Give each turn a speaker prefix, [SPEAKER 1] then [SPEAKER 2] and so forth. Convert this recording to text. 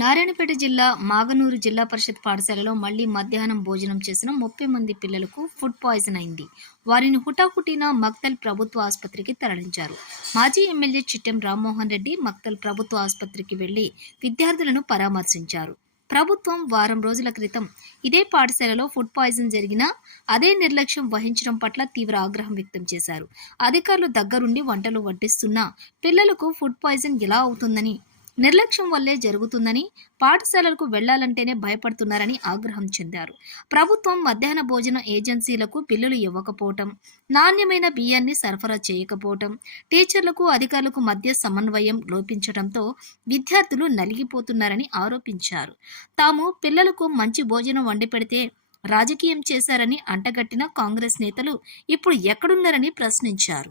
[SPEAKER 1] నారాయణపేట జిల్లా మాగనూరు జిల్లా పరిషత్ పాఠశాలలో మళ్ళీ మధ్యాహ్నం భోజనం చేసిన ముప్పై మంది పిల్లలకు ఫుడ్ పాయిజన్ అయింది. వారిని హుటాహుటిన మక్తల్ ప్రభుత్వ ఆసుపత్రికి తరలించారు. మాజీ ఎమ్మెల్యే చిట్టెం రామ్మోహన్ రెడ్డి మక్తల్ ప్రభుత్వ ఆసుపత్రికి వెళ్ళి విద్యార్థులను పరామర్శించారు. ప్రభుత్వం వారం రోజుల క్రితం ఇదే పాఠశాలలో ఫుడ్ పాయిజన్ జరిగినా అదే నిర్లక్ష్యం వహించడం పట్ల తీవ్ర ఆగ్రహం వ్యక్తం చేశారు. అధికారులు దగ్గరుండి వంటలు వడ్డిస్తున్నా పిల్లలకు ఫుడ్ పాయిజన్ ఎలా అవుతుందని నిర్లక్ష్యం వల్లే జరుగుతుందని పాఠశాలలకు వెళ్ళాలంటేనే భయపడుతున్నారని ఆగ్రహం చెందారు. ప్రభుత్వం మధ్యాహ్న భోజన ఏజెన్సీలకు బిల్లులు ఇవ్వకపోవటం నాణ్యమైన బియ్యాన్ని సరఫరా చేయకపోవటం టీచర్లకు అధికారులకు మధ్య సమన్వయం లోపించడంతో విద్యార్థులు నలిగిపోతున్నారని ఆరోపించారు. తాము పిల్లలకు మంచి భోజనం వండి పెడితే రాజకీయం చేశారని అంటగట్టిన కాంగ్రెస్ నేతలు ఇప్పుడు ఎక్కడున్నారని ప్రశ్నించారు.